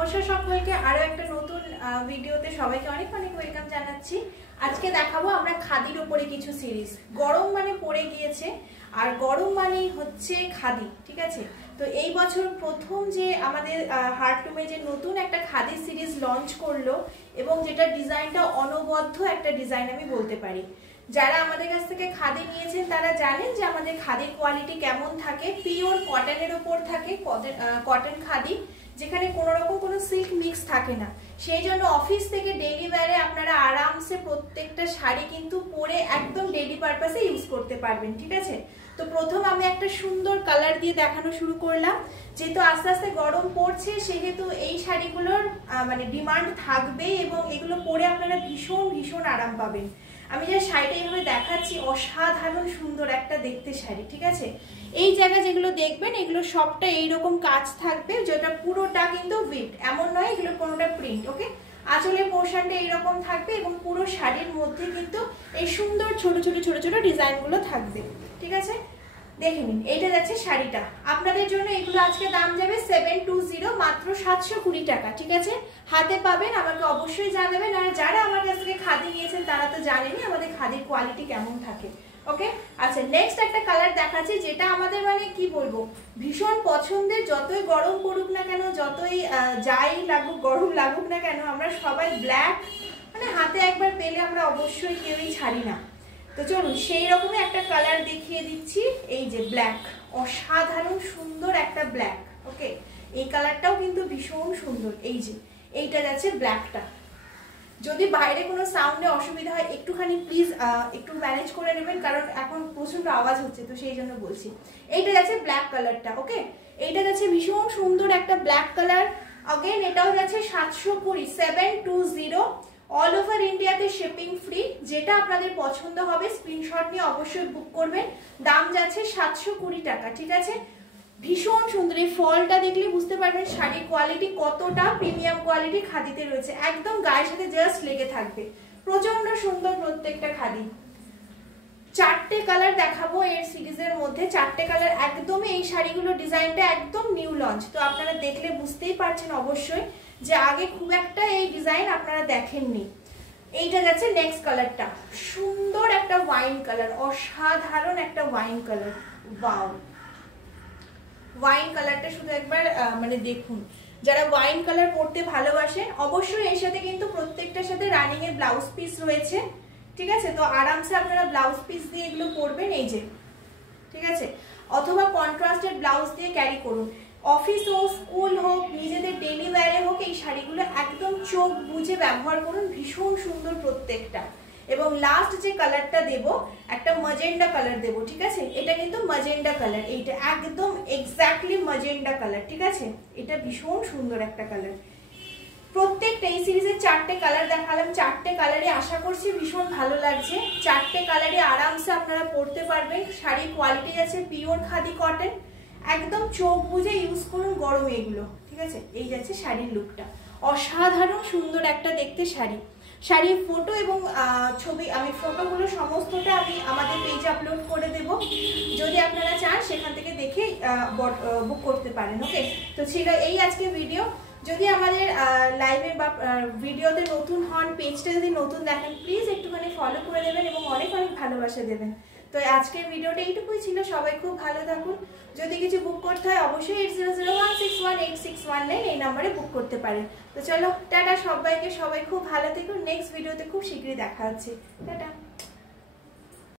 নমস্কার সকলকে, আরো একটা নতুন ভিডিওতে সবাইকে অনেক অনেক ওয়েলকাম জানাচ্ছি। আজকে দেখাবো আমরা খাদির উপরে কিছু সিরিজ। গরম মানে পড়ে গিয়েছে, আর গরম মানেই হচ্ছে খাদি, ঠিক আছে? তো এই বছর প্রথম যে আমাদের হার্টলুমে যে নতুন একটা খাদি সিরিজ লঞ্চ করলো, এবং যেটা ডিজাইনটা অনবদ্য একটা ডিজাইন আমি বলতে পারি। যারা আমাদের কাছ থেকে খাদি নিয়েছেন তারা জানেন যে আমাদের খাদির কোয়ালিটি কেমন থাকে। পিওর কটনের উপর থাকে, কটন খাদি, যেখানে কোনো রকম কোনো সিল্ক মিক্স থাকে না। সেই জন্য অফিস থেকে ডেইলি ওয়্যারে আপনারা আরামসে প্রত্যেকটা শাড়ি কিন্তু পরে একদম ডেইলি পারপাসে ইউজ করতে পারবেন, ঠিক আছে? তো প্রথম আমি একটা সুন্দর কালার দিয়ে দেখানো শুরু করলাম। যেহেতু আস্তে আস্তে গরম পড়ছে, সেহেতু এই শাড়িগুলোর মানে ডিমান্ড থাকবে, এবং এগুলো পরে আপনারা ভীষণ ভীষণ আরাম পাবেন। আমি যে শাড়িটা এইভাবে দেখাচ্ছি, অসাধারণ সুন্দর একটা দেখতে শাড়ি, ঠিক আছে? এই জায়গা যেগুলো দেখবেন এগুলো সবটা এইরকম কাজ থাকবে, যেটা পুরোটা কিন্তু উইথ, এমন নয় এগুলো কোনোটা প্রিন্ট। ওকে, আঁচলের পোর্শনটা এইরকম থাকবে, এবং পুরো শাড়ির মধ্যে কিন্তু এই সুন্দর ছোট ছোট ছোট ছোট ডিজাইনগুলো থাকবে, ঠিক আছে? দেখে নিন, এইটা যাচ্ছে শাড়িটা। আপনাদের জন্য এগুলো আজকে দাম যাবে 720, মাত্র 720 টাকা, ঠিক আছে? হাতে পাবেন, আমাকে অবশ্যই জানাবেন। আর যারা আমার কাছ থেকে খাদি নিয়েছেন তারা তো জানেনই আমাদের খাদির কোয়ালিটি কেমন থাকে। ওকে, আচ্ছা, নেক্সট একটা কালার দেখাচ্ছি, যেটা আমাদের মানে কি বলবো, ভীষণ পছন্দের। যতই গরম পড়ুক না কেন, যতই যাই লাগুক, গরম লাগুক না কেন, আমরা সবাই ব্ল্যাক মানে হাতে একবার পেলে আমরা অবশ্যই কেউই ছাড়ি না। তো চলুন সেই রকমই একটা কালার দেখিয়ে দিচ্ছি। এই যে ব্ল্যাক, অসাধারণ সুন্দর একটা ব্ল্যাক। ওকে, এই কালারটাও কিন্তু ভীষণ সুন্দর। এই যে এইটা যাচ্ছে ব্ল্যাকটা। যদি বাইরে কোনো সাউন্ডে অসুবিধা হয় একটুখানি প্লিজ একটু ম্যানেজ করে নেবেন, কারণ এখন প্রচন্ড আওয়াজ হচ্ছে, তো সেই জন্য বলছি। এইটা যাচ্ছে ব্ল্যাক কালারটা। ওকে, এইটা যাচ্ছে ভীষণ সুন্দর একটা ব্ল্যাক কালার। अगेन এটাও যাচ্ছে 720, 720। অল ওভার ইন্ডিয়াতে শিপিং ফ্রি। যেটা আপনাদের পছন্দ হবে স্ক্রিনশট নিয়ে অবশ্যই বুক করবেন। দাম যাচ্ছে 720 টাকা, ঠিক আছে? ভীষণ সুন্দর। এই ফলটা দেখলে বুঝতে পারবেন শাড়ির কোয়ালিটি কতটা প্রিমিয়াম কোয়ালিটি খাদিতে রয়েছে। একদম গায়ের সাথে জাস্ট লেগে থাকবে। প্রচন্ড সুন্দর প্রত্যেকটা খাদি। 4টে কালার দেখাবো এর সিরিজের মধ্যে। 4টে কালার একদমই, এই শাড়িগুলোর ডিজাইনটা একদম নিউ লঞ্চ। তো আপনারা দেখলে বুঝতেই পারছেন অবশ্যই যে আগে খুব একটা এই ডিজাইন আপনারা দেখেননি। এইটা যাচ্ছে নেক্সট কালারটা, সুন্দর একটা ওয়াইন কালার, অসাধারণ একটা ওয়াইন কালার। ওয়াও, ওয়াইন কালারটা শুধু একবার মানে দেখুন। যারা ওয়াইন কালার পরতে ভালোবাসেন, অবশ্যই এর সাথে কিন্তু প্রত্যেকটার সাথে রানিং এর ব্লাউজ পিস রয়েছে, ঠিক আছে? তো আরামসে আপনারা ব্লাউজ পিস দিয়ে এগুলো পরবেন, এই যে, ঠিক আছে? অথবা কন্ট্রাস্টেড ব্লাউজ দিয়ে ক্যারি করুন। অফিস হোক, স্কুল হোক, নিজেদের ডেইলি ওয়্যারে হোক, এই শাড়িগুলো একদম চোখ বুঝে ব্যবহার করুন। ভীষণ সুন্দর প্রত্যেকটা। এবং লাস্ট যে কালারটা দেব, একটা ম্যাজেন্ডা কালার দেব, ঠিক আছে? এটা কিন্তু ম্যাজেন্ডা কালার, এইটা একদম এক্স্যাক্টলি ম্যাজেন্ডা কালার, ঠিক আছে? এটা ভীষণ সুন্দর একটা কালার। প্রত্যেকটা এই সিরিজের 4টে কালার দেখালাম। 4টে কালারই আশা করছি ভীষণ ভালো লাগছে। 4টে কালারই আরামসে আপনারা পরতে পারবেন। শাড়ির কোয়ালিটি আছে পিওর খাদি কটন, একদম চোখ বুঝে ইউজ করুন গরমে এগুলো, ঠিক আছে? এই যাচ্ছে শাড়ির লুকটা, অসাধারণ সুন্দর একটা দেখতে শাড়ি। শাড়ির ফটো এবং ছবি, আমি ফটোগুলো সমস্তটা আমি আমাদের পেজে আপলোড করে দেব। যদি আপনারা চান সেখান থেকে দেখে বুক করতে পারেন। ওকে, তো ছিল এই আজকে ভিডিও। যদি আমাদের লাইভে বা ভিডিওতে নতুন হন, পেজটা যদি নতুন দেখেন, প্লিজ একটুখানি ফলো করে দেবেন এবং অনেক অনেক ভালোবাসা দেবেন। তো আজকের ভিডিওটা এইটুকুই ছিল। সবাই খুব ভালো থাকুন। যদি কিছু বুক করতে হয় অবশ্যই 8001618619 এই নাম্বারে বুক করতে পারেন। তো চলো, টাটা সবাইকে, সবাই খুব ভালো থেকো। নেক্সট ভিডিওতে খুব শীঘ্রই দেখা হচ্ছে। টাটা।